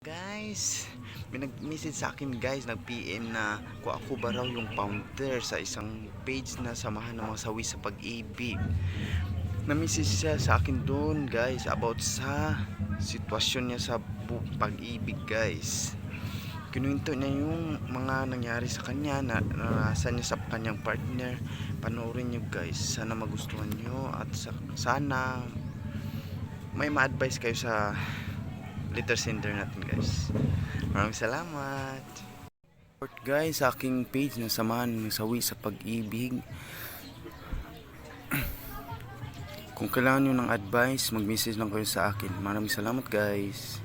Guys, may nag-message sa akin guys, nag-PM na kung ako ba raw yung founder sa isang page na samahan ng mga sawi sa pag-ibig. Na-message siya sa akin doon guys about sa sitwasyon niya sa pag-ibig guys. Kinuwento niya yung mga nangyari sa kanya na naranasan niya sa kanyang partner. Panoorin niyo guys, sana magustuhan niyo at sana may ma-advise kayo sa letter sender natin guys. Maraming salamat. Guys, sa aking page na samahan ng sawi sa pag-ibig. Kung kailangan nyo ng advice, mag-message lang kayo sa akin. Maraming salamat guys.